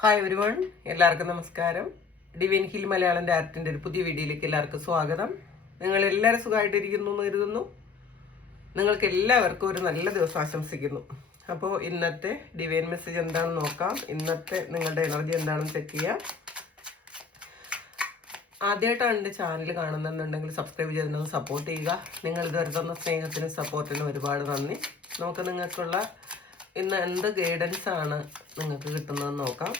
Hi everyone, എല്ലാവർക്കും നമസ്കാരം. Divine hill Malayalam ഡയറക്റ്റിൻ്റെ ഒരു പുതിയ വീഡിയോയിലേക്ക് എല്ലാവർക്കും സ്വാഗതം. നിങ്ങൾ എല്ലാവരും സുഖമായിട്ടിരിക്കുന്നു എന്ന് കരുതുന്നു. നിങ്ങൾക്ക് എല്ലാവർക്കും ഒരു നല്ല ദിവസം ആശംസിക്കുന്നു. അപ്പോൾ ഇന്നത്തെ ഡിവൈൻ മെസ്സേജ് എന്താണെന്ന് നോക്കാം. ഇന്നത്തെ നിങ്ങളുടെ എനർജി എന്താണെന്ന് ചെക്ക് ചെയ്യാം. ആദ്യമായിട്ടാണ് എൻ്റെ ചാനൽ കാണുന്നുണ്ടെങ്കിൽ സബ്സ്ക്രൈബ് ചെയ്തിരുന്നത് സപ്പോർട്ട് ചെയ്യുക. നിങ്ങൾ ഇതുവരെ തന്ന സ്നേഹത്തിനും സപ്പോർട്ടിനും ഒരുപാട് നന്ദി. നമുക്ക് നിങ്ങൾക്കുള്ള ഇന്ന് എന്ത് ഗൈഡൻസ് ആണ് നിങ്ങൾക്ക് കിട്ടുന്നതെന്ന് നോക്കാം.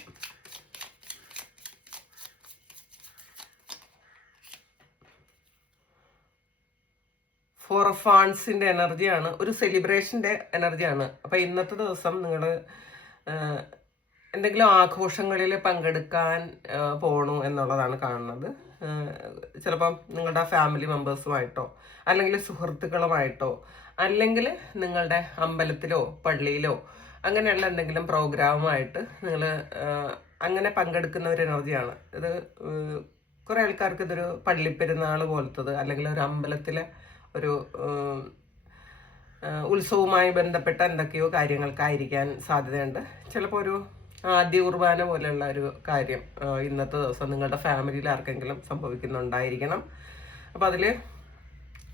ഫോർ ഓഫ് ഫാൻസിന്റെ എനർജിയാണ്, ഒരു സെലിബ്രേഷന്റെ എനർജിയാണ്. അപ്പൊ ഇന്നത്തെ ദിവസം നിങ്ങൾ എന്തെങ്കിലും ആഘോഷങ്ങളിൽ പങ്കെടുക്കാൻ പോകണു എന്നുള്ളതാണ് കാണുന്നത്. ചിലപ്പം നിങ്ങളുടെ ഫാമിലി മെമ്പേഴ്സുമായിട്ടോ അല്ലെങ്കിൽ സുഹൃത്തുക്കളുമായിട്ടോ അല്ലെങ്കിൽ നിങ്ങളുടെ അമ്പലത്തിലോ പള്ളിയിലോ അങ്ങനെയുള്ള എന്തെങ്കിലും പ്രോഗ്രാമുമായിട്ട് നിങ്ങൾ അങ്ങനെ പങ്കെടുക്കുന്ന ഒരു എനർജിയാണ് ഇത്. കുറേ ആൾക്കാർക്ക് ഇതൊരു പള്ളിപ്പെരുന്നാൾ പോലത്തത് അല്ലെങ്കിൽ ഒരു അമ്പലത്തിലെ ഒരു ഉത്സവവുമായി ബന്ധപ്പെട്ട എന്തൊക്കെയോ കാര്യങ്ങൾക്കായിരിക്കാൻ സാധ്യതയുണ്ട്. ചിലപ്പോൾ ഒരു ആദ്യ കുർബാന പോലെയുള്ള ഒരു കാര്യം ഇന്നത്തെ ദിവസം നിങ്ങളുടെ ഫാമിലിയിൽ ആർക്കെങ്കിലും സംഭവിക്കുന്നുണ്ടായിരിക്കണം. അപ്പം അതിൽ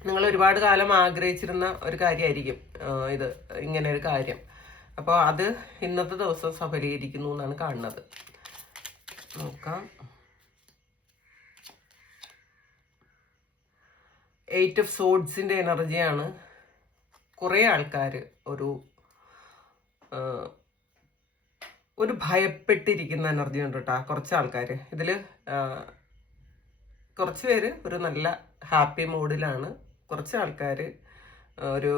നിങ്ങൾ ഒരുപാട് കാലം ആഗ്രഹിച്ചിരുന്ന ഒരു കാര്യമായിരിക്കും ഇത്, ഇങ്ങനെ ഒരു കാര്യം. അപ്പോൾ അത് ഇന്നത്തെ ദിവസം സഫലീകരിക്കുന്നു എന്നാണ് കാണുന്നത്. നോക്കാം. 8 ഓഫ് സോഡ്സിൻ്റെ എനർജിയാണ്. കുറേ ആൾക്കാർ ഒരു ഭയപ്പെട്ടിരിക്കുന്ന എനർജി ഉണ്ട് കേട്ടോ. കുറച്ച് ആൾക്കാർ ഇതിൽ കുറച്ച് പേര് ഒരു നല്ല ഹാപ്പി മൂഡിലാണ്. കുറച്ച് ആൾക്കാർ ഒരു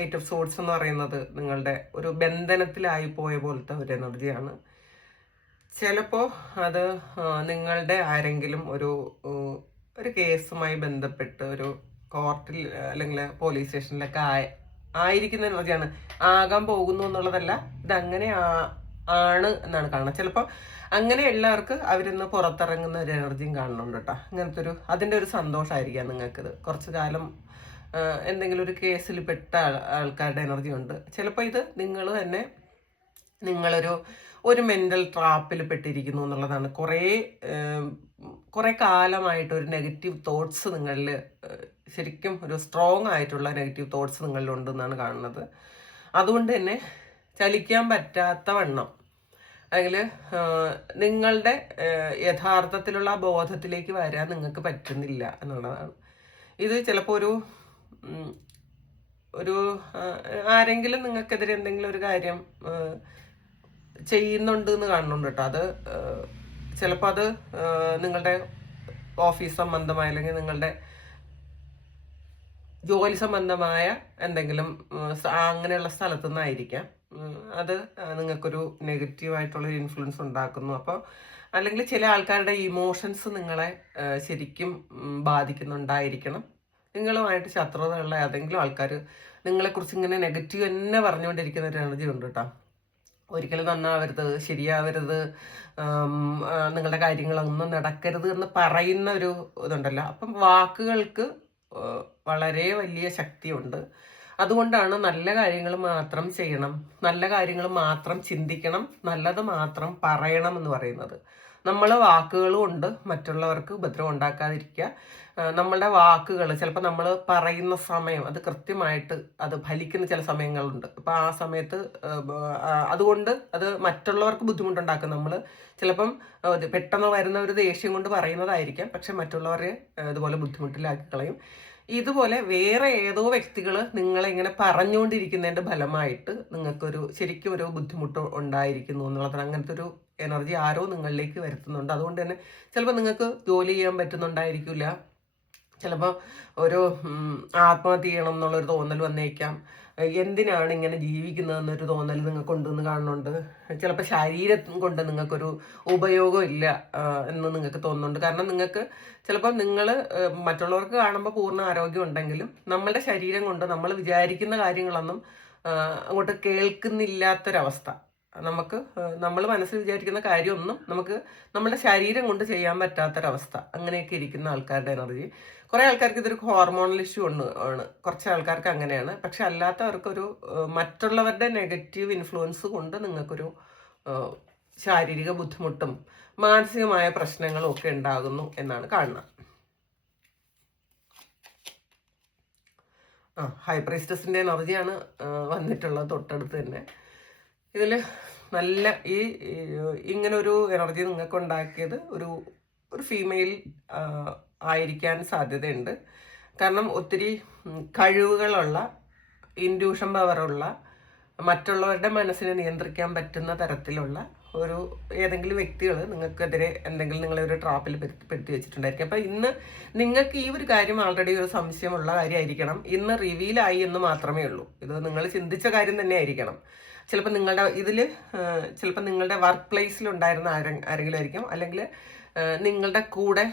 8 ഓഫ് സോഡ്സ് എന്ന് പറയുന്നത് നിങ്ങളുടെ ഒരു ബന്ധനത്തിലായി പോയ പോലത്തെ ഒരു എനർജിയാണ്. ചിലപ്പോൾ അത് നിങ്ങളുടെ ആരെങ്കിലും ഒരു കേസുമായി ബന്ധപ്പെട്ട് ഒരു കോർട്ടിൽ അല്ലെങ്കിൽ പോലീസ് സ്റ്റേഷനിലൊക്കെ ആയിരിക്കുന്ന എനർജിയാണ്. ആകാൻ പോകുന്നു എന്നുള്ളതല്ല, ഇതങ്ങനെ ആണ് എന്നാണ് കാണുന്നത്. ചിലപ്പോൾ അങ്ങനെ എല്ലാവർക്കും അവരിന്ന് പുറത്തിറങ്ങുന്ന ഒരു എനർജിയും കാണുന്നുണ്ട് കേട്ടോ. അങ്ങനത്തെ അതിൻ്റെ ഒരു സന്തോഷമായിരിക്കാം നിങ്ങൾക്കിത്. കുറച്ച് കാലം എന്തെങ്കിലും ഒരു കേസിൽ പെട്ട ആൾക്കാരുടെ എനർജി ഉണ്ട്. ചിലപ്പോൾ ഇത് നിങ്ങൾ തന്നെ ഒരു മെൻ്റൽ ട്രാപ്പിൽ പെട്ടിരിക്കുന്നു എന്നുള്ളതാണ്. കുറേ കാലമായിട്ട് ഒരു നെഗറ്റീവ് തോട്ട്സ് നിങ്ങളിൽ, ശരിക്കും ഒരു സ്ട്രോങ് ആയിട്ടുള്ള നെഗറ്റീവ് തോട്ട്സ് നിങ്ങളിലുണ്ടെന്നാണ് കാണുന്നത്. അതുകൊണ്ട് തന്നെ ചലിക്കാൻ പറ്റാത്ത വണ്ണം അല്ലെങ്കിൽ നിങ്ങളുടെ യഥാർത്ഥത്തിലുള്ള ബോധത്തിലേക്ക് വരാൻ നിങ്ങൾക്ക് പറ്റുന്നില്ല എന്നുള്ളതാണ്. ഇത് ചിലപ്പോൾ ഒരു ആരെങ്കിലും നിങ്ങൾക്കെതിരെ എന്തെങ്കിലും ഒരു കാര്യം ചെയ്യുന്നുണ്ട് എന്ന് കാണുന്നുണ്ട് കേട്ടോ. അത് ചിലപ്പോൾ അത് നിങ്ങളുടെ ഓഫീസ് സംബന്ധമായ അല്ലെങ്കിൽ നിങ്ങളുടെ ജോലി സംബന്ധമായ എന്തെങ്കിലും അങ്ങനെയുള്ള സ്ഥലത്തു നിന്നായിരിക്കാം. അത് നിങ്ങൾക്കൊരു നെഗറ്റീവായിട്ടുള്ളൊരു ഇൻഫ്ലുവൻസ് ഉണ്ടാക്കുന്നു. അപ്പോൾ അല്ലെങ്കിൽ ചില ആൾക്കാരുടെ ഇമോഷൻസ് നിങ്ങളെ ശരിക്കും ബാധിക്കുന്നുണ്ടായിരിക്കണം. നിങ്ങളുമായിട്ട് ശത്രുതയുള്ള ഏതെങ്കിലും ആൾക്കാർ നിങ്ങളെക്കുറിച്ച് ഇങ്ങനെ നെഗറ്റീവ് തന്നെ പറഞ്ഞുകൊണ്ടിരിക്കുന്ന ഒരു എനർജി ഉണ്ട് കേട്ടോ. ഒരിക്കലും നന്നാവരുത്, ശരിയാവരുത്, നിങ്ങളുടെ കാര്യങ്ങളൊന്നും നടക്കരുത് എന്ന് പറയുന്ന ഒരു ഇതുണ്ടല്ലോ. അപ്പം വാക്കുകൾക്ക് വളരെ വലിയ ശക്തിയുണ്ട്. അതുകൊണ്ടാണ് നല്ല കാര്യങ്ങൾ മാത്രം ചെയ്യണം, നല്ല കാര്യങ്ങൾ മാത്രം ചിന്തിക്കണം, നല്ലത് മാത്രം പറയണം എന്ന് പറയുന്നത്. നമ്മൾ വാക്കുകൾ കൊണ്ട് മറ്റുള്ളവർക്ക് ഉപദ്രവം ഉണ്ടാക്കാതിരിക്കുക. നമ്മളുടെ വാക്കുകൾ ചിലപ്പോൾ നമ്മൾ പറയുന്ന സമയം അത് കൃത്യമായിട്ട് അത് ഫലിക്കുന്ന ചില സമയങ്ങളുണ്ട്. അപ്പോൾ ആ സമയത്ത് അതുകൊണ്ട് അത് മറ്റുള്ളവർക്ക് ബുദ്ധിമുട്ടുണ്ടാക്കും. നമ്മൾ ചിലപ്പം പെട്ടെന്ന് വരുന്ന ഒരു ദേഷ്യം കൊണ്ട് പറയുന്നതായിരിക്കാം, പക്ഷെ മറ്റുള്ളവരെ അതുപോലെ ബുദ്ധിമുട്ടിലാക്കി കളയും. ഇതുപോലെ വേറെ ഏതോ വ്യക്തികൾ നിങ്ങളെ ഇങ്ങനെ പറഞ്ഞുകൊണ്ടിരിക്കുന്നതിൻ്റെ ഫലമായിട്ട് നിങ്ങൾക്കൊരു ശരിക്കും ഒരു ബുദ്ധിമുട്ട് ഉണ്ടായിരിക്കുന്നു എന്നുള്ളതാണ്. അങ്ങനത്തെ ഒരു എനർജി ആരോ നിങ്ങളിലേക്ക് വരുത്തുന്നുണ്ട്. അതുകൊണ്ട് തന്നെ ചിലപ്പോൾ നിങ്ങൾക്ക് ജോലി ചെയ്യാൻ പറ്റുന്നുണ്ടായിരിക്കില്ല. ചിലപ്പോൾ ഒരു ആത്മഹത്യ ചെയ്യണം എന്നുള്ളൊരു തോന്നൽ വന്നേക്കാം. എന്തിനാണ് ഇങ്ങനെ ജീവിക്കുന്നതെന്നൊരു തോന്നൽ നിങ്ങൾക്കുണ്ടെന്ന് കാണുന്നുണ്ട്. ചിലപ്പോൾ ശരീരം കൊണ്ട് നിങ്ങൾക്കൊരു ഉപയോഗം ഇല്ല എന്ന് നിങ്ങൾക്ക് തോന്നുന്നുണ്ട്. കാരണം നിങ്ങൾക്ക് ചിലപ്പോൾ നിങ്ങൾ മറ്റുള്ളവർക്ക് കാണുമ്പോൾ പൂർണ്ണ ആരോഗ്യം ഉണ്ടെങ്കിലും നമ്മളുടെ ശരീരം കൊണ്ട് നമ്മൾ വിചാരിക്കുന്ന കാര്യങ്ങളൊന്നും അങ്ങോട്ട് കേൾക്കുന്നില്ലാത്തൊരവസ്ഥ. നമ്മൾ മനസ്സിൽ വിചാരിക്കുന്ന കാര്യമൊന്നും നമുക്ക് നമ്മുടെ ശരീരം കൊണ്ട് ചെയ്യാൻ പറ്റാത്തൊരവസ്ഥ. അങ്ങനെയൊക്കെ ഇരിക്കുന്ന ആൾക്കാരുടെ എനർജി. കുറേ ആൾക്കാർക്ക് ഇതൊരു ഹോർമോണൽ ഇഷ്യൂ ആണ്. കുറച്ച് ആൾക്കാർക്ക് അങ്ങനെയാണ്. പക്ഷെ അല്ലാത്തവർക്കൊരു മറ്റുള്ളവരുടെ നെഗറ്റീവ് ഇൻഫ്ലുവൻസ് കൊണ്ട് നിങ്ങൾക്കൊരു ശാരീരിക ബുദ്ധിമുട്ടും മാനസികമായ പ്രശ്നങ്ങളും ഒക്കെ ഉണ്ടാകുന്നു എന്നാണ് കാണുന്നത്. ഹൈ പ്രീസ്റ്റസിന്റെ എനർജിയാണ് വന്നിട്ടുള്ളത് തൊട്ടടുത്ത് തന്നെ. ഇതിൽ നല്ല ഇങ്ങനെ ഒരു എനർജി നിങ്ങൾക്ക് ഉണ്ടാക്കിയത് ഒരു ഫീമെയിൽ ആയിരിക്കാൻ സാധ്യതയുണ്ട്. കാരണം ഒത്തിരി കഴിവുകളുള്ള, ഇൻഡ്യൂഷൻ പവറുള്ള, മറ്റുള്ളവരുടെ മനസ്സിനെ നിയന്ത്രിക്കാൻ പറ്റുന്ന തരത്തിലുള്ള ഏതെങ്കിലും വ്യക്തികൾ നിങ്ങൾക്കെതിരെ എന്തെങ്കിലും നിങ്ങളെ ഒരു ട്രാപ്പിൽ പെടുത്തി വെച്ചിട്ടുണ്ടായിരിക്കും. അപ്പം ഇന്ന് നിങ്ങൾക്ക് ഈ ഒരു കാര്യം ആൾറെഡി ഒരു സംശയമുള്ള കാര്യമായിരിക്കണം. ഇന്ന് റിവീലായി എന്ന് മാത്രമേ ഉള്ളൂ. ഇത് നിങ്ങൾ ചിന്തിച്ച കാര്യം തന്നെ ആയിരിക്കണം. ചിലപ്പോൾ നിങ്ങളുടെ വർക്ക് പ്ലേസിൽ ഉണ്ടായിരുന്ന ആരെങ്കിലും ആയിരിക്കും, അല്ലെങ്കിൽ നിങ്ങളുടെ കൂടെ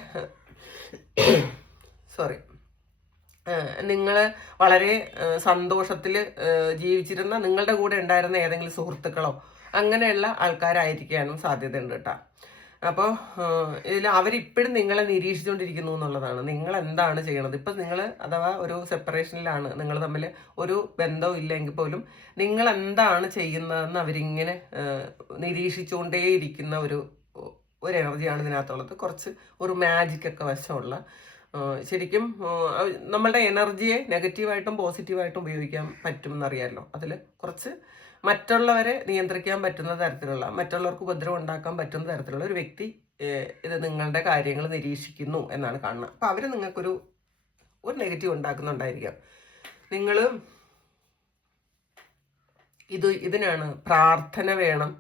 നിങ്ങൾ വളരെ സന്തോഷത്തിൽ ജീവിച്ചിരുന്ന നിങ്ങളുടെ കൂടെ ഉണ്ടായിരുന്ന ഏതെങ്കിലും സുഹൃത്തുക്കളോ അങ്ങനെയുള്ള ആൾക്കാരായിരിക്കാനും സാധ്യതയുണ്ട് കേട്ടോ. അപ്പോൾ ഇതിൽ അവരിപ്പോഴും നിങ്ങളെ നിരീക്ഷിച്ചുകൊണ്ടിരിക്കുന്നു എന്നുള്ളതാണ്. നിങ്ങൾ എന്താണ് ചെയ്യണത്? ഇപ്പം നിങ്ങൾ അഥവാ ഒരു സെപ്പറേഷനിലാണ്, നിങ്ങൾ തമ്മിൽ ഒരു ബന്ധവും ഇല്ലെങ്കിൽ പോലും നിങ്ങൾ എന്താണ് ചെയ്യുന്നതെന്ന് അവരിങ്ങനെ നിരീക്ഷിച്ചുകൊണ്ടേയിരിക്കുന്ന ഒരു എനർജിയാണ് ഇതിനകത്തുള്ളത്. കുറച്ച് ഒരു മാജിക് ഒക്കെ വശമുള്ള, ശരിക്കും നമ്മളുടെ എനർജിയെ നെഗറ്റീവായിട്ടും പോസിറ്റീവായിട്ടും ഉപയോഗിക്കാൻ പറ്റും എന്നറിയാമല്ലോ. അതിൽ കുറച്ച് മറ്റുള്ളവരെ നിയന്ത്രിക്കാൻ പറ്റുന്ന തരത്തിലുള്ള, മറ്റുള്ളവർക്ക് ഉപദ്രവം ഉണ്ടാക്കാൻ പറ്റുന്ന തരത്തിലുള്ള ഒരു വ്യക്തി ഇത് നിങ്ങളുടെ കാര്യങ്ങൾ നിരീക്ഷിക്കുന്നു എന്നാണ് കാണുന്നത്. അപ്പം അവർ നിങ്ങൾക്കൊരു നെഗറ്റീവ് ഉണ്ടാക്കുന്നുണ്ടായിരിക്കാം. നിങ്ങൾ ഇതിനാണ് പ്രാർത്ഥന വേണം.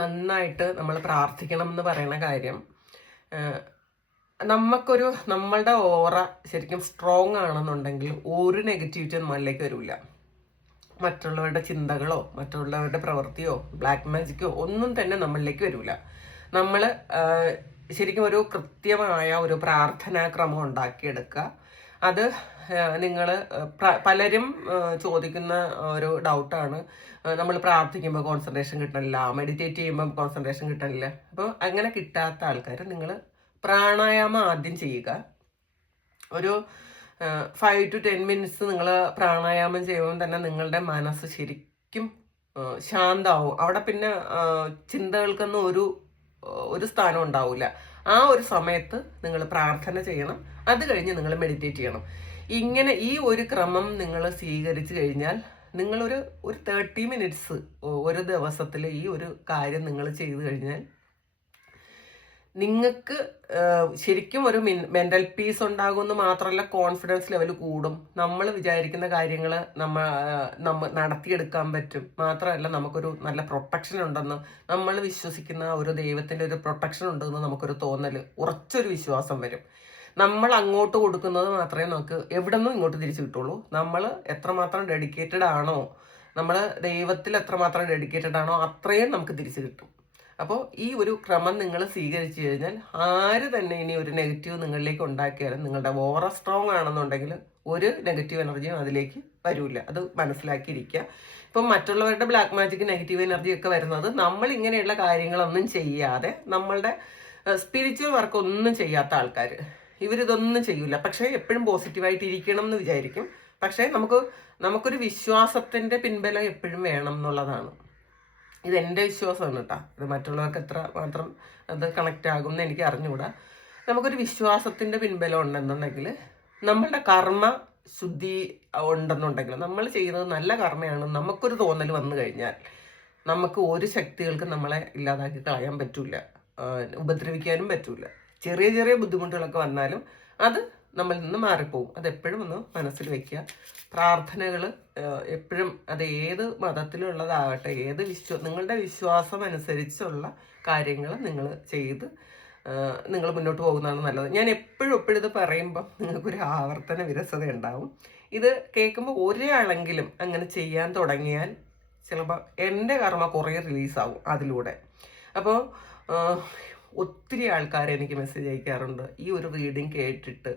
നന്നായിട്ട് നമ്മൾ പ്രാർത്ഥിക്കണം എന്ന് പറയുന്ന കാര്യം, നമ്മളുടെ ഓറ ശരിക്കും സ്ട്രോങ് ആണെന്നുണ്ടെങ്കിൽ ഒരു നെഗറ്റിവിറ്റി നമ്മളിലേക്ക് വരില്ല. മറ്റുള്ളവരുടെ ചിന്തകളോ മറ്റുള്ളവരുടെ പ്രവൃത്തിയോ ബ്ലാക്ക് മാജിക്കോ ഒന്നും തന്നെ നമ്മളിലേക്ക് വരില്ല. നമ്മൾ ശരിക്കും ഒരു കൃത്യമായ ഒരു പ്രാർത്ഥനാക്രമം ഉണ്ടാക്കിയെടുക്കുക. അത് നിങ്ങൾ പലരും ചോദിക്കുന്ന ഒരു ഡൗട്ടാണ്, നമ്മൾ പ്രാർത്ഥിക്കുമ്പോൾ കോൺസെൻട്രേഷൻ കിട്ടണില്ല, മെഡിറ്റേറ്റ് ചെയ്യുമ്പോൾ കോൺസെൻട്രേഷൻ കിട്ടണില്ല. അപ്പോൾ അങ്ങനെ കിട്ടാത്ത ആൾക്കാർ നിങ്ങൾ പ്രാണായാമം ആദ്യം ചെയ്യുക. ഒരു 5 to 10 മിനിറ്റ്സ് നിങ്ങൾ പ്രാണായാമം ചെയ്യുമ്പോൾ തന്നെ നിങ്ങളുടെ മനസ്സ് ശരിക്കും ശാന്തമാവും. അവിടെ പിന്നെ ചിന്തകൾക്കൊന്നും ഒരു സ്ഥാനം ഉണ്ടാവില്ല. ആ ഒരു സമയത്ത് നിങ്ങൾ പ്രാർത്ഥന ചെയ്യണം. അത് കഴിഞ്ഞ് നിങ്ങൾ മെഡിറ്റേറ്റ് ചെയ്യണം. ഇങ്ങനെ ഈ ഒരു ക്രമം നിങ്ങൾ സ്വീകരിച്ചു കഴിഞ്ഞാൽ നിങ്ങളൊരു 30 മിനിറ്റ്സ് ഒരു ദിവസത്തിൽ ഈ ഒരു കാര്യം നിങ്ങൾ ചെയ്തു കഴിഞ്ഞാൽ നിങ്ങൾക്ക് ശരിക്കും ഒരു മെന്റൽ പീസ് ഉണ്ടാകുമെന്ന് മാത്രമല്ല, കോൺഫിഡൻസ് ലെവൽ കൂടും. നമ്മൾ വിചാരിക്കുന്ന കാര്യങ്ങൾ നമ്മ നടത്തിയെടുക്കാൻ പറ്റും. മാത്രമല്ല, നമുക്കൊരു നല്ല പ്രൊട്ടക്ഷൻ ഉണ്ടെന്ന്, നമ്മൾ വിശ്വസിക്കുന്ന ഒരു ദൈവത്തിൻ്റെ ഒരു പ്രൊട്ടക്ഷൻ ഉണ്ടെന്ന് നമുക്കൊരു തോന്നൽ, ഉറച്ചൊരു വിശ്വാസം വരും. നമ്മൾ അങ്ങോട്ട് കൊടുക്കുന്നത് മാത്രമേ നമുക്ക് എവിടെ നിന്നും ഇങ്ങോട്ട് തിരിച്ചു കിട്ടുള്ളൂ. നമ്മൾ എത്രമാത്രം ഡെഡിക്കേറ്റഡ് ആണോ, നമ്മൾ ദൈവത്തിൽ എത്രമാത്രം ഡെഡിക്കേറ്റഡ് ആണോ അത്രയും നമുക്ക് തിരിച്ചു കിട്ടും. അപ്പോൾ ഈ ഒരു ക്രമം നിങ്ങൾ സ്വീകരിച്ചു കഴിഞ്ഞാൽ ആര് തന്നെ ഇനി ഒരു നെഗറ്റീവ് നിങ്ങളിലേക്ക് ഉണ്ടാക്കിയാലും, നിങ്ങളുടെ ഓറ സ്ട്രോങ് ആണെന്നുണ്ടെങ്കിൽ ഒരു നെഗറ്റീവ് എനർജിയും അതിലേക്ക് വരില്ല. അത് മനസ്സിലാക്കിയിരിക്കുക. ഇപ്പം മറ്റുള്ളവരുടെ ബ്ലാക്ക് മാജിക് നെഗറ്റീവ് എനർജി ഒക്കെ വരുന്നത് നമ്മൾ ഇങ്ങനെയുള്ള കാര്യങ്ങളൊന്നും ചെയ്യാതെ, നമ്മളുടെ സ്പിരിച്വൽ വർക്ക് ഒന്നും ചെയ്യാത്ത ആൾക്കാർ, ഇവരിതൊന്നും ചെയ്യൂല. പക്ഷേ എപ്പോഴും പോസിറ്റീവായിട്ട് ഇരിക്കണം എന്ന് വിചാരിക്കും. പക്ഷേ നമുക്കൊരു വിശ്വാസത്തിന്റെ പിൻബലം എപ്പോഴും വേണം എന്നുള്ളതാണ്. ഇതെൻ്റെ വിശ്വാസമാണ് കേട്ടോ. ഇത് മറ്റുള്ളവർക്ക് എത്ര മാത്രം അത് കണക്റ്റ് ആകും എന്ന് എനിക്ക് അറിഞ്ഞുകൂടാ. നമുക്കൊരു വിശ്വാസത്തിന്റെ പിൻബലം ഉണ്ടെന്നുണ്ടെങ്കിൽ, നമ്മളുടെ കർമ്മ ശുദ്ധി ഉണ്ടെന്നുണ്ടെങ്കിൽ, നമ്മൾ ചെയ്യുന്നത് നല്ല കർമ്മയാണ് നമുക്കൊരു തോന്നൽ വന്നു കഴിഞ്ഞാൽ, നമുക്ക് ഒരു ശക്തികൾക്ക് നമ്മളെ ഇല്ലാതാക്കി കളയാൻ പറ്റൂല, ഉപദ്രവിക്കാനും പറ്റൂല. ചെറിയ ചെറിയ ബുദ്ധിമുട്ടുകളൊക്കെ വന്നാലും അത് നമ്മളിൽ നിന്ന് മാറിപ്പോവും. അതെപ്പോഴും ഒന്ന് മനസ്സിൽ വെക്കുക. പ്രാർത്ഥനകൾ എപ്പോഴും, അത് ഏത് മതത്തിലുള്ളതാകട്ടെ, നിങ്ങളുടെ വിശ്വാസം അനുസരിച്ചുള്ള കാര്യങ്ങൾ നിങ്ങൾ ചെയ്ത് നിങ്ങൾ മുന്നോട്ട് പോകുന്നതാണ് നല്ലത്. ഞാൻ എപ്പോഴും ഇത് പറയുമ്പം നിങ്ങൾക്കൊരു ആവർത്തന വിരസത ഉണ്ടാവും. ഇത് കേൾക്കുമ്പോൾ ഒരാളെങ്കിലും അങ്ങനെ ചെയ്യാൻ തുടങ്ങിയാൽ ചിലപ്പോൾ എൻ്റെ കർമ്മ കുറേ റിലീസാവും അതിലൂടെ. അപ്പോൾ ഒത്തിരി ആൾക്കാർ എനിക്ക് മെസ്സേജ് അയക്കാറുണ്ട്. ഈ ഒരു റീഡിങ് കേട്ടിട്ട്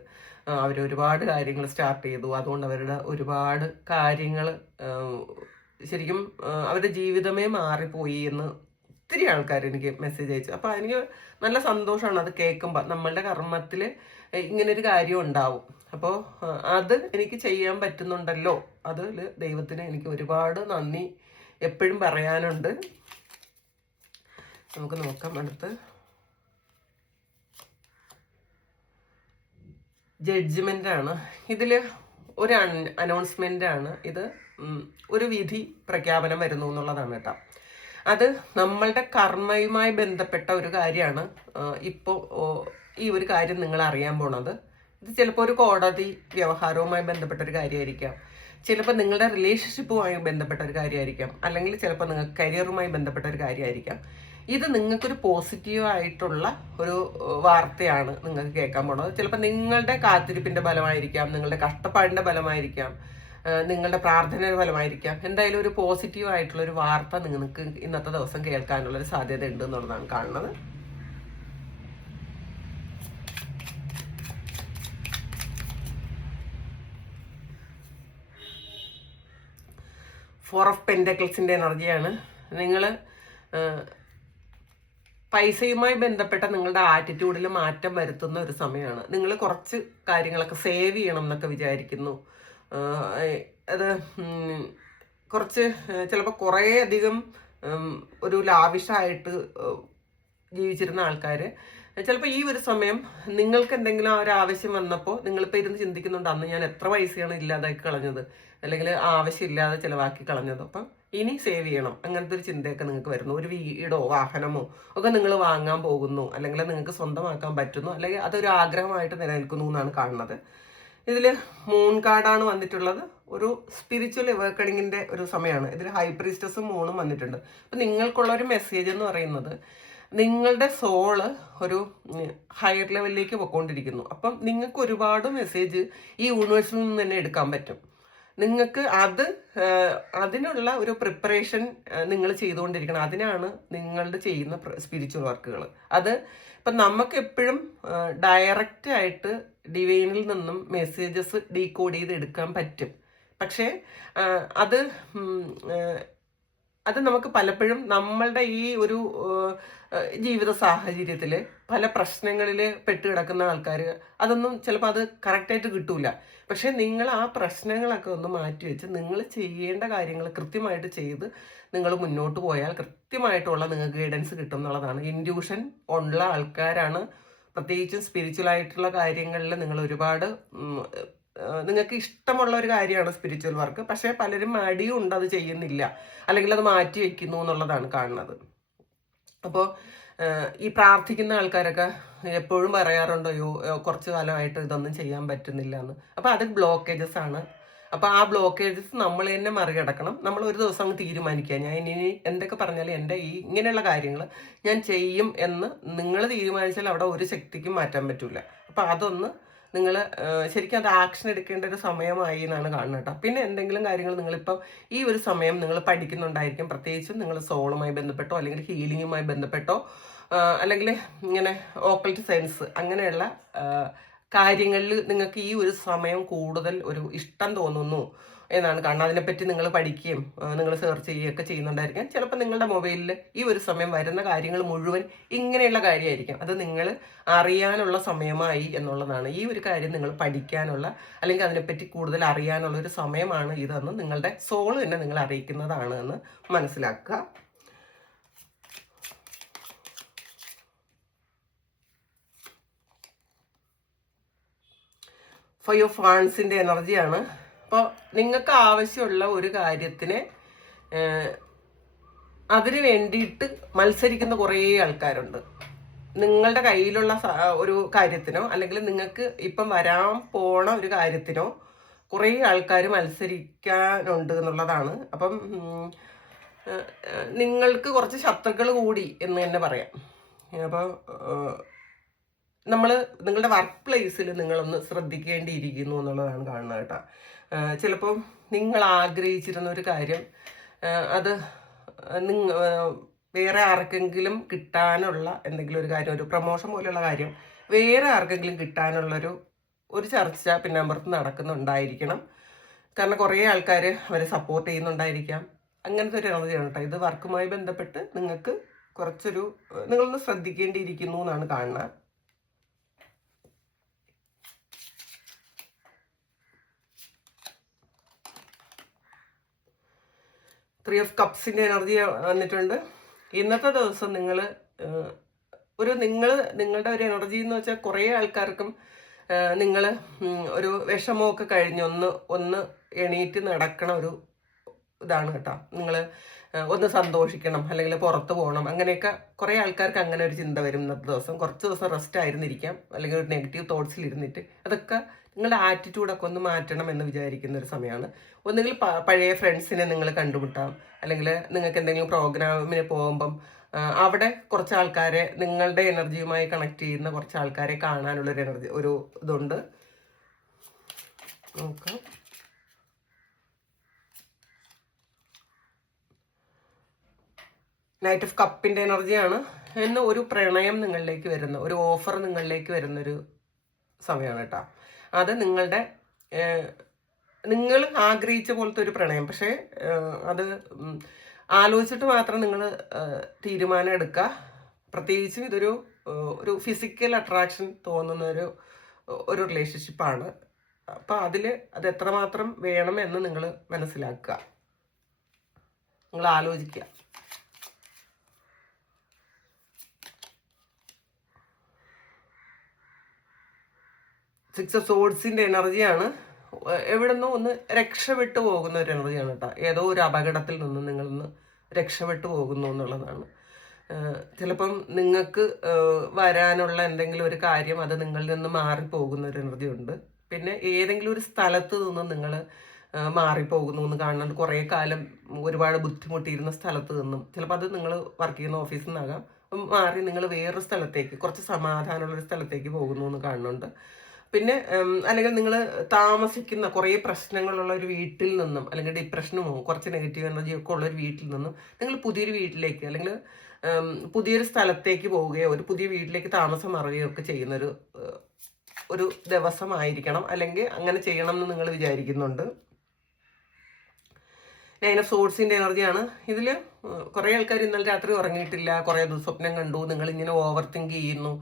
അവർ ഒരുപാട് കാര്യങ്ങൾ സ്റ്റാർട്ട് ചെയ്തു, അതുകൊണ്ട് അവരുടെ ഒരുപാട് കാര്യങ്ങൾ ശരിക്കും അവരുടെ ജീവിതമേ മാറിപ്പോയി എന്ന് ഒത്തിരി ആൾക്കാർ എനിക്ക് മെസ്സേജ് അയച്ചു. അപ്പോൾ എനിക്ക് നല്ല സന്തോഷമാണ് അത് കേൾക്കുമ്പോൾ. നമ്മളുടെ കർമ്മത്തിൽ ഇങ്ങനൊരു കാര്യം ഉണ്ടാവും. അപ്പോൾ അത് എനിക്ക് ചെയ്യാൻ പറ്റുന്നുണ്ടല്ലോ, അതിൽ ദൈവത്തിന് എനിക്ക് ഒരുപാട് നന്ദി എപ്പോഴും പറയാനുണ്ട്. നമുക്ക് നോക്കാം. അടുത്ത് ജഡ്ജ്മെന്റ് ആണ്. ഇതിൽ ഒരു അനൗൺസ്മെന്റ് ആണ്. ഇത് ഒരു വിധി പ്രഖ്യാപനം വരുന്നു എന്നുള്ളതാണ് കേട്ടോ. അത് നമ്മളുടെ കർമ്മയുമായി ബന്ധപ്പെട്ട ഒരു കാര്യമാണ്. ഇപ്പോൾ ഈ ഒരു കാര്യം നിങ്ങൾ അറിയാൻ പോണത്. ഇത് ചിലപ്പോൾ ഒരു കോടതി വ്യവഹാരവുമായി ബന്ധപ്പെട്ട ഒരു കാര്യമായിരിക്കാം, ചിലപ്പോൾ നിങ്ങളുടെ റിലേഷൻഷിപ്പുമായി ബന്ധപ്പെട്ട ഒരു കാര്യമായിരിക്കാം, അല്ലെങ്കിൽ ചിലപ്പോൾ നിങ്ങൾക്ക് കരിയറുമായി ബന്ധപ്പെട്ട ഒരു കാര്യമായിരിക്കാം. ഇത് നിങ്ങൾക്കൊരു പോസിറ്റീവായിട്ടുള്ള ഒരു വാർത്തയാണ് നിങ്ങൾക്ക് കേൾക്കാൻ പോണത്. ചിലപ്പോൾ നിങ്ങളുടെ കാത്തിരിപ്പിന്റെ ഫലമായിരിക്കാം, നിങ്ങളുടെ കഷ്ടപ്പാടിന്റെ ഫലമായിരിക്കാം, നിങ്ങളുടെ പ്രാർത്ഥനയുടെ ഫലമായിരിക്കാം. എന്തായാലും ഒരു പോസിറ്റീവ് ആയിട്ടുള്ള ഒരു വാർത്ത നിങ്ങൾക്ക് ഇന്നത്തെ ദിവസം കേൾക്കാനുള്ള ഒരു സാധ്യത ഉണ്ട് എന്നുള്ളതാണ് കാണുന്നത്. ഫോർ ഓഫ് പെന്റക്കിൾസിന്റെ എനർജിയാണ്. നിങ്ങൾ പൈസയുമായി ബന്ധപ്പെട്ട നിങ്ങളുടെ ആറ്റിറ്റ്യൂഡിൽ മാറ്റം വരുത്തുന്ന ഒരു സമയമാണ്. നിങ്ങൾ കുറച്ച് കാര്യങ്ങളൊക്കെ സേവ് ചെയ്യണം എന്നൊക്കെ വിചാരിക്കുന്നു. അത് കുറച്ച് ചിലപ്പോൾ കുറേ അധികം ഒരു ലാവിഷായിട്ട് ജീവിച്ചിരുന്ന ആൾക്കാർ ചിലപ്പോൾ ഈ ഒരു സമയം നിങ്ങൾക്ക് എന്തെങ്കിലും ഒരു ആവശ്യം വന്നപ്പോൾ നിങ്ങളിപ്പോൾ ഇരുന്ന് ചിന്തിക്കുന്നുണ്ട്, അന്ന് ഞാൻ എത്ര പൈസയാണ് ഇല്ലാതാക്കി കളഞ്ഞത്, അല്ലെങ്കിൽ ആവശ്യമില്ലാതെ ചിലവാക്കി കളഞ്ഞത്, അപ്പം ഇനി സേവ് ചെയ്യണം, അങ്ങനത്തെ ഒരു ചിന്തയൊക്കെ നിങ്ങൾക്ക് വരുന്നു. ഒരു വീടോ വാഹനമോ ഒക്കെ നിങ്ങൾ വാങ്ങാൻ പോകുന്നു, അല്ലെങ്കിൽ നിങ്ങൾക്ക് സ്വന്തമാക്കാൻ പറ്റുന്നു, അല്ലെങ്കിൽ അതൊരു ആഗ്രഹമായിട്ട് നിലനിൽക്കുന്നു എന്നാണ് കാണുന്നത്. ഇതിൽ മൂൺ കാർഡാണ് വന്നിട്ടുള്ളത്. ഒരു സ്പിരിച്വൽ അവേക്കണിങ്ങിന്റെ ഒരു സമയമാണ്. ഇതിൽ ഹൈ പ്രീസ്റ്റസും മൂണും വന്നിട്ടുണ്ട്. അപ്പം നിങ്ങൾക്കുള്ള ഒരു മെസ്സേജ് എന്ന് പറയുന്നത്, നിങ്ങളുടെ സോള് ഒരു ഹയർ ലെവലിലേക്ക് പോയിക്കൊണ്ടിരിക്കുന്നു. അപ്പം നിങ്ങൾക്ക് ഒരുപാട് മെസ്സേജ് ഈ യൂണിവേഴ്സിൽ നിന്ന് തന്നെ എടുക്കാൻ പറ്റും. നിങ്ങൾക്ക് അതിനുള്ള ഒരു പ്രിപ്പറേഷൻ നിങ്ങൾ ചെയ്തുകൊണ്ടിരിക്കണം. അതിനാണ് നിങ്ങളുടെ ചെയ്യുന്ന സ്പിരിച്വൽ വർക്കുകൾ. അത് ഇപ്പം നമുക്ക് എപ്പോഴും ഡയറക്റ്റ് ആയിട്ട് ഡിവൈനിൽ നിന്നും മെസ്സേജസ് ഡീകോഡ് ചെയ്ത് എടുക്കാൻ പറ്റും. പക്ഷേ അത് നമുക്ക് പലപ്പോഴും നമ്മളുടെ ഈ ഒരു ജീവിത സാഹചര്യത്തിൽ പല പ്രശ്നങ്ങളിൽ പെട്ട് കിടക്കുന്ന ആൾക്കാർ അതൊന്നും ചിലപ്പോൾ അത് കറക്റ്റായിട്ട് കിട്ടൂല. പക്ഷെ നിങ്ങൾ ആ പ്രശ്നങ്ങളൊക്കെ ഒന്ന് മാറ്റി വെച്ച് നിങ്ങൾ ചെയ്യേണ്ട കാര്യങ്ങൾ കൃത്യമായിട്ട് ചെയ്ത് നിങ്ങൾ മുന്നോട്ട് പോയാൽ കൃത്യമായിട്ടുള്ള നിങ്ങൾക്ക് ഗൈഡൻസ് കിട്ടും എന്നുള്ളതാണ്. ഇൻഡ്യൂഷൻ ഉള്ള ആൾക്കാരാണ്. പ്രത്യേകിച്ചും സ്പിരിച്വൽ ആയിട്ടുള്ള കാര്യങ്ങളിൽ നിങ്ങൾ ഒരുപാട് നിങ്ങൾക്ക് ഇഷ്ടമുള്ള ഒരു കാര്യമാണ് സ്പിരിച്വൽ വർക്ക്. പക്ഷെ പലരും മടിയും ഉണ്ട്, അത് ചെയ്യുന്നില്ല, അല്ലെങ്കിൽ അത് മാറ്റി വെക്കുന്നു എന്നുള്ളതാണ് കാണുന്നത്. അപ്പോൾ ഈ പ്രാർത്ഥിക്കുന്ന ആൾക്കാരൊക്കെ എപ്പോഴും പറയാറുണ്ടോ, കുറച്ചു കാലമായിട്ട് ഇതൊന്നും ചെയ്യാൻ പറ്റുന്നില്ല എന്ന്. അപ്പോൾ അത് ബ്ലോക്കേജസ് ആണ്. അപ്പോൾ ആ ബ്ലോക്കേജസ് നമ്മൾ തന്നെ മറികടക്കണം. നമ്മൾ ഒരു ദിവസം അങ്ങ് തീരുമാനിക്കുക, ഞാൻ ഇനി എന്തൊക്കെ പറഞ്ഞാലും എൻ്റെ ഈ ഇങ്ങനെയുള്ള കാര്യങ്ങൾ ഞാൻ ചെയ്യും എന്ന് നിങ്ങൾ തീരുമാനിച്ചാൽ അവിടെ ഒരു ശക്തിക്കും മാറ്റാൻ പറ്റില്ല. അപ്പോൾ അതൊന്ന് നിങ്ങൾ ശരിക്കും അത് ആക്ഷൻ എടുക്കേണ്ട ഒരു സമയമായി എന്നാണ് കാണുന്നത് കേട്ടോ. പിന്നെ എന്തെങ്കിലും കാര്യങ്ങൾ നിങ്ങളിപ്പം ഈ ഒരു സമയം നിങ്ങൾ പഠിക്കുന്നുണ്ടായിരിക്കും. പ്രത്യേകിച്ചും നിങ്ങൾ സോളുമായി ബന്ധപ്പെട്ടോ അല്ലെങ്കിൽ ഹീലിങ്ങുമായി ബന്ധപ്പെട്ടോ അല്ലെങ്കിൽ ഇങ്ങനെ ഓക്കൾട്ട് സയൻസ് അങ്ങനെയുള്ള കാര്യങ്ങളിൽ നിങ്ങൾക്ക് ഈ ഒരു സമയം കൂടുതൽ ഒരു ഇഷ്ടം തോന്നുന്നു എന്നാണ് കാണുന്നത്. അതിനെപ്പറ്റി നിങ്ങൾ പഠിക്കുകയും നിങ്ങൾ സെർച്ച് ചെയ്യുകയൊക്കെ ചെയ്യുന്നുണ്ടായിരിക്കാം. ചിലപ്പോൾ നിങ്ങളുടെ മൊബൈലിൽ ഈ ഒരു സമയം വരുന്ന കാര്യങ്ങൾ മുഴുവൻ ഇങ്ങനെയുള്ള കാര്യമായിരിക്കും. അത് നിങ്ങൾ അറിയാനുള്ള സമയമായി എന്നുള്ളതാണ്. ഈ ഒരു കാര്യം നിങ്ങൾ പഠിക്കാനുള്ള അല്ലെങ്കിൽ അതിനെപ്പറ്റി കൂടുതൽ അറിയാനുള്ള ഒരു സമയമാണ് ഇതെന്ന് നിങ്ങളുടെ സോൾ തന്നെ നിങ്ങൾ അറിയിക്കുന്നതാണ് എന്ന് മനസ്സിലാക്കുക. ഫൈവ് ഓഫ് വാൻസിന്റെ എനർജിയാണ്. അപ്പോൾ നിങ്ങൾക്ക് ആവശ്യമുള്ള ഒരു കാര്യത്തിന് അതിന് വേണ്ടിയിട്ട് മത്സരിക്കുന്ന കുറേ ആൾക്കാരുണ്ട്. നിങ്ങളുടെ കയ്യിലുള്ള ഒരു കാര്യത്തിനോ അല്ലെങ്കിൽ നിങ്ങൾക്ക് ഇപ്പം വരാൻ പോണ ഒരു കാര്യത്തിനോ കുറേ ആൾക്കാർ മത്സരിക്കാനുണ്ട് എന്നുള്ളതാണ്. അപ്പം നിങ്ങൾക്ക് കുറച്ച് ശത്രുക്കൾ കൂടി എന്ന് തന്നെ പറയാം. അപ്പോൾ നിങ്ങളുടെ വർക്ക് പ്ലേസിൽ നിങ്ങളൊന്ന് ശ്രദ്ധിക്കേണ്ടിയിരിക്കുന്നു എന്നുള്ളതാണ് കാണുന്നത് കേട്ടോ. ചിലപ്പോൾ നിങ്ങൾ ആഗ്രഹിച്ചിരുന്ന ഒരു കാര്യം അത് വേറെ ആർക്കെങ്കിലും കിട്ടാനുള്ള എന്തെങ്കിലും ഒരു കാര്യം, ഒരു പ്രൊമോഷൻ പോലെയുള്ള കാര്യം വേറെ ആർക്കെങ്കിലും കിട്ടാനുള്ളൊരു ചർച്ച പിന്നെ അമ്പുറത്ത് നടക്കുന്നുണ്ടായിരിക്കണം. കാരണം കുറേ ആൾക്കാർ അവരെ സപ്പോർട്ട് ചെയ്യുന്നുണ്ടായിരിക്കാം. അങ്ങനത്തെ ഒരു എനർജിയാണ് കേട്ടോ. ഇത് വർക്കുമായി ബന്ധപ്പെട്ട് നിങ്ങൾക്ക് നിങ്ങളൊന്ന് ശ്രദ്ധിക്കേണ്ടിയിരിക്കുന്നു എന്നാണ് കാണുന്നത്. 3 ഓഫ് കപ്സിൻ്റെ എനർജി വന്നിട്ടുണ്ട്. ഇന്നത്തെ ദിവസം നിങ്ങളുടെ ഒരു എനർജി എന്ന് വെച്ചാൽ കുറേ ആൾക്കാർക്കും നിങ്ങൾ ഒരു വിഷമമൊക്കെ കഴിഞ്ഞ് ഒന്ന് എണീറ്റ് നടക്കണ ഒരു ഇതാണ് കേട്ടോ. നിങ്ങൾ ഒന്ന് സന്തോഷിക്കണം, അല്ലെങ്കിൽ പുറത്ത് പോകണം, അങ്ങനെയൊക്കെ കുറേ ആൾക്കാർക്ക് അങ്ങനെ ഒരു ചിന്ത വരും. ഇന്നത്തെ ദിവസം കുറച്ച് ദിവസം റെസ്റ്റ് ആയിരുന്നിരിക്കാം, അല്ലെങ്കിൽ ഒരു നെഗറ്റീവ് തോട്ട്സിൽ ഇരുന്നിട്ട് അതൊക്കെ നിങ്ങളുടെ ആറ്റിറ്റ്യൂഡൊക്കെ ഒന്ന് മാറ്റണം എന്ന് വിചാരിക്കുന്ന ഒരു സമയമാണ്. ഒന്നുകിൽ പഴയ ഫ്രണ്ട്സിനെ നിങ്ങൾ കണ്ടുമുട്ടാം, അല്ലെങ്കിൽ നിങ്ങൾക്ക് എന്തെങ്കിലും പ്രോഗ്രാമിന് പോകുമ്പം അവിടെ കുറച്ച് ആൾക്കാരെ, നിങ്ങളുടെ എനർജിയുമായി കണക്ട് ചെയ്യുന്ന കുറച്ച് ആൾക്കാരെ കാണാനുള്ളൊരു എനർജി, ഒരു ഇതുണ്ട്. നോക്കാം. നൈറ്റ് ഓഫ് കപ്പിൻ്റെ എനർജിയാണ്. എന്ന് ഒരു പ്രണയം നിങ്ങളിലേക്ക് വരുന്ന, ഒരു ഓഫർ നിങ്ങളിലേക്ക് വരുന്നൊരു സമയമാണ് കേട്ടോ. അത് നിങ്ങൾ ആഗ്രഹിച്ച പോലത്തെ ഒരു പ്രണയം, പക്ഷേ അത് ആലോചിച്ചിട്ട് മാത്രം നിങ്ങൾ തീരുമാനം എടുക്കുക. പ്രത്യേകിച്ചും ഒരു ഫിസിക്കൽ അട്രാക്ഷൻ തോന്നുന്ന ഒരു റിലേഷൻഷിപ്പാണ്. അപ്പം അത് എത്രമാത്രം വേണമെന്ന് നിങ്ങൾ മനസ്സിലാക്കുക, നിങ്ങൾ ആലോചിക്കുക. സിക്സ് ഓഫ് സോഡ്സിൻ്റെ എനർജിയാണ്. എവിടെ നിന്നും ഒന്ന് രക്ഷപ്പെട്ടു പോകുന്ന ഒരു എനർജിയാണ് കേട്ടോ. ഏതോ ഒരു അപകടത്തിൽ നിന്ന് നിങ്ങളൊന്ന് രക്ഷപ്പെട്ടു പോകുന്നു എന്നുള്ളതാണ്. ചിലപ്പം നിങ്ങൾക്ക് വരാനുള്ള എന്തെങ്കിലും ഒരു കാര്യം അത് നിങ്ങളിൽ നിന്ന് മാറിപ്പോകുന്ന ഒരു എനർജി ഉണ്ട്. പിന്നെ ഏതെങ്കിലും ഒരു സ്ഥലത്ത് നിന്നും നിങ്ങൾ മാറിപ്പോകുന്നു എന്ന് കാണുന്നുണ്ട്. കുറേ കാലം ഒരുപാട് ബുദ്ധിമുട്ടിയിരുന്ന സ്ഥലത്ത് നിന്നും, ചിലപ്പോൾ അത് നിങ്ങൾ വർക്ക് ചെയ്യുന്ന ഓഫീസിൽ നിന്നാകാം, മാറി നിങ്ങൾ വേറൊരു സ്ഥലത്തേക്ക്, കുറച്ച് സമാധാനമുള്ളൊരു സ്ഥലത്തേക്ക് പോകുന്നു എന്ന് കാണുന്നുണ്ട്. പിന്നെ അല്ലെങ്കിൽ നിങ്ങൾ താമസിക്കുന്ന കുറേ പ്രശ്നങ്ങളുള്ള ഒരു വീട്ടിൽ നിന്നും, അല്ലെങ്കിൽ ഡിപ്രഷനും കുറച്ച് നെഗറ്റീവ് എനർജിയൊക്കെ ഉള്ള ഒരു വീട്ടിൽ നിന്നും നിങ്ങൾ പുതിയൊരു വീട്ടിലേക്ക്, അല്ലെങ്കിൽ പുതിയൊരു സ്ഥലത്തേക്ക് പോവുകയോ ഒരു പുതിയ വീട്ടിലേക്ക് താമസം മാറുകയോ ഒക്കെ ചെയ്യുന്നൊരു ദിവസമായിരിക്കണം, അല്ലെങ്കിൽ അങ്ങനെ ചെയ്യണം എന്ന് നിങ്ങൾ വിചാരിക്കുന്നുണ്ട്. നൈൻ ഓഫ് സോഡ്സിൻ്റെ എനർജിയാണ്. ഇതിൽ കുറേ ആൾക്കാർ ഇന്നലെ രാത്രി ഉറങ്ങിയിട്ടില്ല, കുറേ ദുസ്വപ്നം കണ്ടു, നിങ്ങളിങ്ങനെ ഓവർ തിങ്ക് ചെയ്യുന്നു.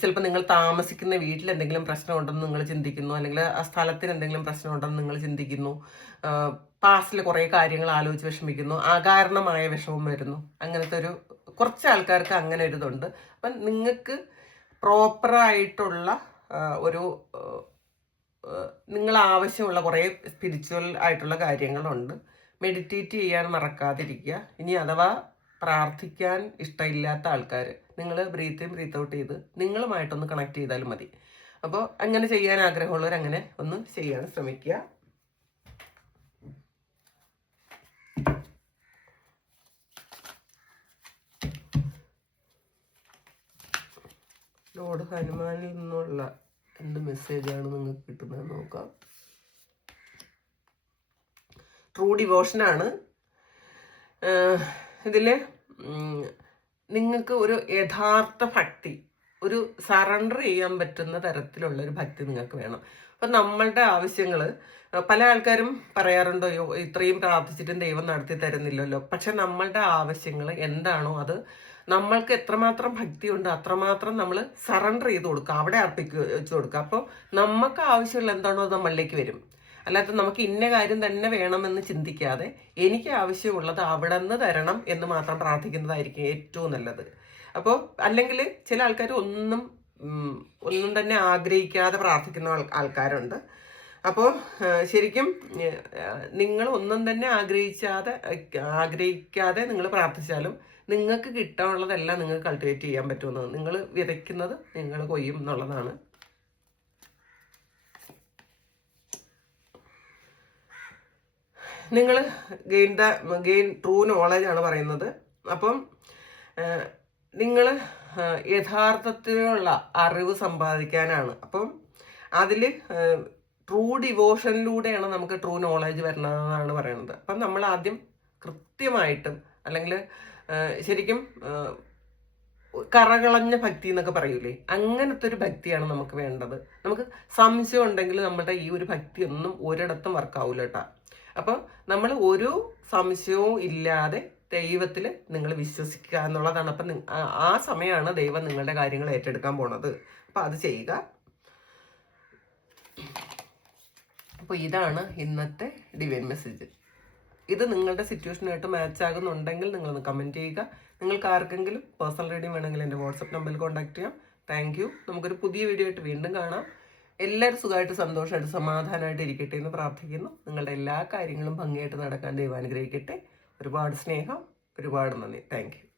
ചിലപ്പോൾ നിങ്ങൾ താമസിക്കുന്ന വീട്ടിൽ എന്തെങ്കിലും പ്രശ്നമുണ്ടെന്ന് നിങ്ങൾ ചിന്തിക്കുന്നു, അല്ലെങ്കിൽ ആ സ്ഥലത്തിന് എന്തെങ്കിലും പ്രശ്നമുണ്ടെന്ന് നിങ്ങൾ ചിന്തിക്കുന്നു. പാസ്റ്റിൽ കുറേ കാര്യങ്ങൾ ആലോചിച്ച് വിഷമിക്കുന്നു, അകാരണമായ വിഷമം വരുന്നു. അങ്ങനത്തെ കുറച്ച് ആൾക്കാർക്ക് അങ്ങനെ ഒരു ഇതുണ്ട്. അപ്പം നിങ്ങൾക്ക് പ്രോപ്പറായിട്ടുള്ള നിങ്ങൾ ആവശ്യമുള്ള കുറേ സ്പിരിച്വൽ ആയിട്ടുള്ള കാര്യങ്ങളുണ്ട്. മെഡിറ്റേറ്റ് ചെയ്യാൻ മറക്കാതിരിക്കുക. ഇനി അഥവാ പ്രാർത്ഥിക്കാൻ ഇഷ്ടമില്ലാത്ത ആൾക്കാർ, നിങ്ങൾ ബ്രീത്ത് ഇൻ ബ്രീത്ത് ഔട്ട് ചെയ്ത് നിങ്ങളുമായിട്ടൊന്ന് കണക്ട് ചെയ്താലും മതി. അപ്പോൾ അങ്ങനെ ചെയ്യാൻ ആഗ്രഹമുള്ളവർ അങ്ങനെ ഒന്ന് ചെയ്യാൻ ശ്രമിക്കുക. ലോർഡ് ഹനുമാനിൽ നിന്നുള്ള എന്ത് മെസ്സേജാണ് നിങ്ങൾക്ക് കിട്ടുന്നത് നോക്കാം. ട്രൂ ഡിവോഷനാണ്. ഇതിൽ നിങ്ങൾക്ക് ഒരു യഥാർത്ഥ ഭക്തി, ഒരു സറണ്ടർ ചെയ്യാൻ പറ്റുന്ന തരത്തിലുള്ള ഒരു ഭക്തി നിങ്ങൾക്ക് വേണം. അപ്പം നമ്മളുടെ ആവശ്യങ്ങൾ പല ആൾക്കാരും പറയാറുണ്ടോ, ഇത്രയും പ്രാർത്ഥിച്ചിട്ടും ദൈവം നടത്തി തരുന്നില്ലല്ലോ. പക്ഷെ നമ്മളുടെ ആവശ്യങ്ങൾ എന്താണോ അത് നമ്മൾക്ക് എത്രമാത്രം ഭക്തിയുണ്ട് അത്രമാത്രം നമ്മൾ സറണ്ടർ ചെയ്ത് കൊടുക്കുക, അവിടെ വെച്ച് കൊടുക്കുക. അപ്പോൾ നമുക്ക് ആവശ്യമുള്ള എന്താണോ അത് നമ്മളിലേക്ക് വരും. അല്ലാതെ നമുക്ക് ഇന്ന കാര്യം തന്നെ വേണമെന്ന് ചിന്തിക്കാതെ എനിക്ക് ആവശ്യമുള്ളത് അവിടെ നിന്ന് തരണം എന്ന് മാത്രം പ്രാർത്ഥിക്കുന്നതായിരിക്കും ഏറ്റവും നല്ലത്. അപ്പോൾ അല്ലെങ്കിൽ ചില ആൾക്കാർ ഒന്നും തന്നെ ആഗ്രഹിക്കാതെ പ്രാർത്ഥിക്കുന്ന ആൾക്കാരുണ്ട്. അപ്പോൾ ശരിക്കും നിങ്ങൾ ഒന്നും തന്നെ ആഗ്രഹിക്കാതെ നിങ്ങൾ പ്രാർത്ഥിച്ചാലും നിങ്ങൾക്ക് കിട്ടാനുള്ളതെല്ലാം നിങ്ങൾക്ക് കൾട്ടിവേറ്റ് ചെയ്യാൻ പറ്റുമെന്ന്, നിങ്ങൾ വിതയ്ക്കുന്നത് നിങ്ങൾ കൊയ്യും എന്നുള്ളതാണ്. നിങ്ങൾ ഗെയിൻ ട്രൂ നോളജ് ആണ് പറയുന്നത്. അപ്പം നിങ്ങൾ യഥാർത്ഥത്തിലുള്ള അറിവ് സമ്പാദിക്കാനാണ്. അപ്പം അതിൽ ട്രൂ ഡിവോഷനിലൂടെയാണ് നമുക്ക് ട്രൂ നോളജ് വരണമെന്നാണ് പറയുന്നത്. അപ്പം നമ്മൾ ആദ്യം കൃത്യമായിട്ടും, അല്ലെങ്കിൽ ശരിക്കും കറകളഞ്ഞ ഭക്തി എന്നൊക്കെ പറയൂലേ, അങ്ങനത്തെ ഒരു ഭക്തിയാണ് നമുക്ക് വേണ്ടത്. നമുക്ക് സംശയം ഉണ്ടെങ്കിൽ നമ്മുടെ ഈ ഒരു ഭക്തി ഒന്നും ഒരിടത്തും വർക്കാവൂല കേട്ടോ. അപ്പം നമ്മൾ ഒരു സംശയവും ഇല്ലാതെ ദൈവത്തിൽ നിങ്ങൾ വിശ്വസിക്കുക എന്നുള്ളതാണ്. അപ്പം ആ സമയമാണ് ദൈവം നിങ്ങളുടെ കാര്യങ്ങൾ ഏറ്റെടുക്കാൻ പോണത്. അപ്പം അത് ചെയ്യുക. അപ്പോൾ ഇതാണ് ഇന്നത്തെ ഡിവൈൻ മെസ്സേജ്. ഇത് നിങ്ങളുടെ സിറ്റുവേഷനായിട്ട് മാച്ച് ആകുന്നുണ്ടെങ്കിൽ നിങ്ങളൊന്ന് കമൻറ്റ് ചെയ്യുക. നിങ്ങൾക്ക് ആർക്കെങ്കിലും പേഴ്സണൽ റീഡിംഗ് വേണമെങ്കിൽ എൻ്റെ വാട്സപ്പ് നമ്പറിൽ കോൺടാക്ട് ചെയ്യാം. Thank you. നമുക്കൊരു പുതിയ വീഡിയോ ആയിട്ട് വീണ്ടും കാണാം. എല്ലാവരും സുഖമായിട്ട് സന്തോഷമായിട്ട് സമാധാനമായിട്ട് ഇരിക്കട്ടെ എന്ന് പ്രാർത്ഥിക്കുന്നു. നിങ്ങളുടെ എല്ലാ കാര്യങ്ങളും ഭംഗിയായിട്ട് നടക്കാൻ ദൈവം അനുഗ്രഹിക്കട്ടെ. ഒരുപാട് സ്നേഹം, ഒരുപാട് നന്ദി. Thank you.